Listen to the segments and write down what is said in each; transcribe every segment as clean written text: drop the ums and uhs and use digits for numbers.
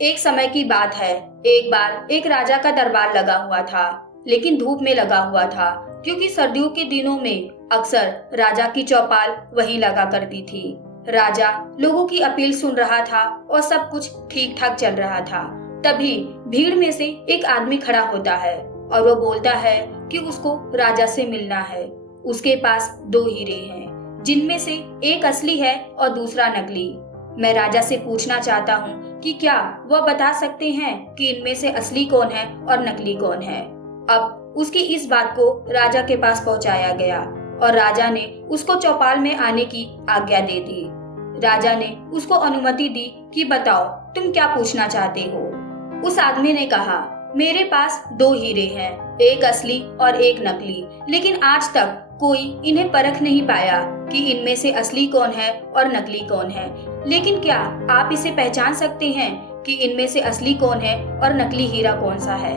एक समय की बात है। एक बार एक राजा का दरबार लगा हुआ था, लेकिन धूप में लगा हुआ था, क्योंकि सर्दियों के दिनों में अक्सर राजा की चौपाल वहीं लगा करती थी। राजा लोगों की अपील सुन रहा था और सब कुछ ठीक ठाक चल रहा था। तभी भीड़ में से एक आदमी खड़ा होता है और वो बोलता है कि उसको राजा से मिलना है। उसके पास दो हीरे हैं, जिनमें से एक असली है और दूसरा नकली। मैं राजा से पूछना चाहता हूँ कि क्या वह बता सकते हैं कि इनमें से असली कौन है और नकली कौन है। अब उसकी इस बात को राजा के पास पहुंचाया गया और राजा ने उसको चौपाल में आने की आज्ञा दे दी। राजा ने उसको अनुमति दी कि बताओ तुम क्या पूछना चाहते हो। उस आदमी ने कहा, मेरे पास दो हीरे हैं, एक असली और एक नकली, लेकिन आज तक कोई इन्हें परख नहीं पाया कि इनमें से असली कौन है और नकली कौन है। लेकिन क्या आप इसे पहचान सकते हैं कि इनमें से असली कौन है और नकली हीरा कौन सा है?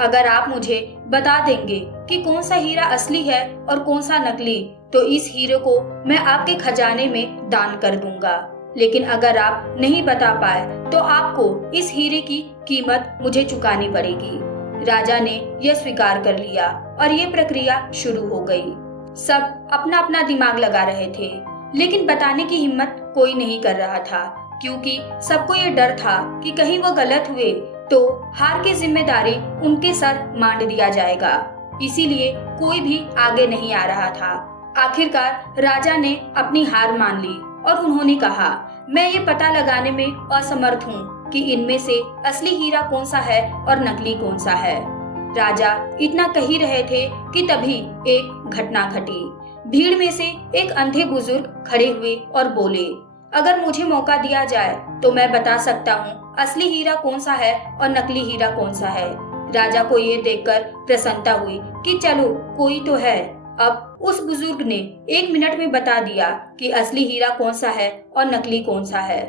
अगर आप मुझे बता देंगे कि कौन सा हीरा असली है और कौन सा नकली, तो इस हीरे को मैं आपके खजाने में दान कर दूंगा। लेकिन अगर आप नहीं बता पाए तो आपको इस हीरे की कीमत मुझे चुकानी पड़ेगी। राजा ने यह स्वीकार कर लिया और ये प्रक्रिया शुरू हो गई। सब अपना अपना दिमाग लगा रहे थे, लेकिन बताने की हिम्मत कोई नहीं कर रहा था, क्योंकि सबको ये डर था कि कहीं वो गलत हुए तो हार की जिम्मेदारी उनके सर मांड दिया जाएगा। इसीलिए कोई भी आगे नहीं आ रहा था। आखिरकार राजा ने अपनी हार मान ली और उन्होंने कहा, मैं ये पता लगाने में असमर्थ हूँ कि इनमें से असली हीरा कौन सा है और नकली कौन सा है। राजा इतना कह ही रहे थे कि तभी एक घटना घटी। भीड़ में से एक अंधे बुजुर्ग खड़े हुए और बोले, अगर मुझे मौका दिया जाए तो मैं बता सकता हूँ असली हीरा कौन सा है और नकली हीरा कौन सा है। राजा को ये देखकर प्रसन्नता हुई कि चलो कोई तो है। अब उस बुजुर्ग ने 1 मिनट में बता दिया कि असली हीरा कौन सा है और नकली कौन सा है।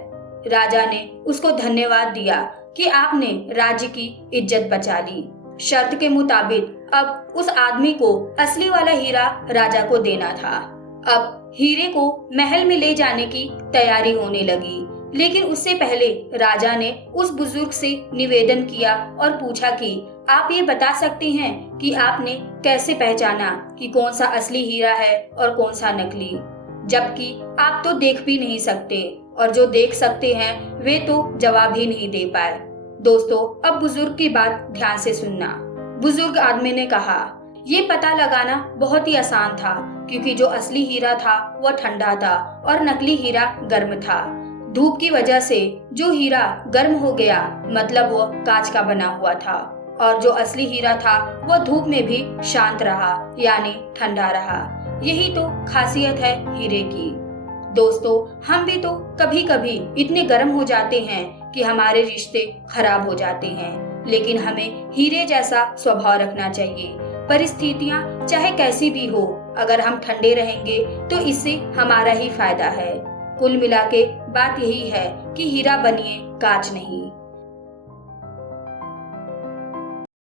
राजा ने उसको धन्यवाद दिया कि आपने राज्य की इज्जत बचा ली। शर्त के मुताबिक अब उस आदमी को असली वाला हीरा राजा को देना था। अब हीरे को महल में ले जाने की तैयारी होने लगी, लेकिन उससे पहले राजा ने उस बुजुर्ग से निवेदन किया और पूछा कि आप ये बता सकते हैं कि आपने कैसे पहचाना कि कौन सा असली हीरा है और कौन सा नकली, जबकि आप तो देख भी नहीं सकते और जो देख सकते हैं वे तो जवाब ही नहीं दे पाए। दोस्तों, अब बुजुर्ग की बात ध्यान से सुनना। बुजुर्ग आदमी ने कहा, ये पता लगाना बहुत ही आसान था, क्योंकि जो असली हीरा था वह ठंडा था और नकली हीरा गर्म था। धूप की वजह से जो हीरा गर्म हो गया, मतलब वह कांच का बना हुआ था, और जो असली हीरा था वह धूप में भी शांत रहा, यानी ठंडा रहा। यही तो खासियत है हीरे की। दोस्तों, हम भी तो कभी कभी इतने गर्म हो जाते हैं कि हमारे रिश्ते खराब हो जाते हैं, लेकिन हमें हीरे जैसा स्वभाव रखना चाहिए। परिस्थितियां चाहे कैसी भी हो, अगर हम ठंडे रहेंगे तो इससे हमारा ही फायदा है। कुल मिला के बात यही है कि हीरा बनिए, कांच नहीं।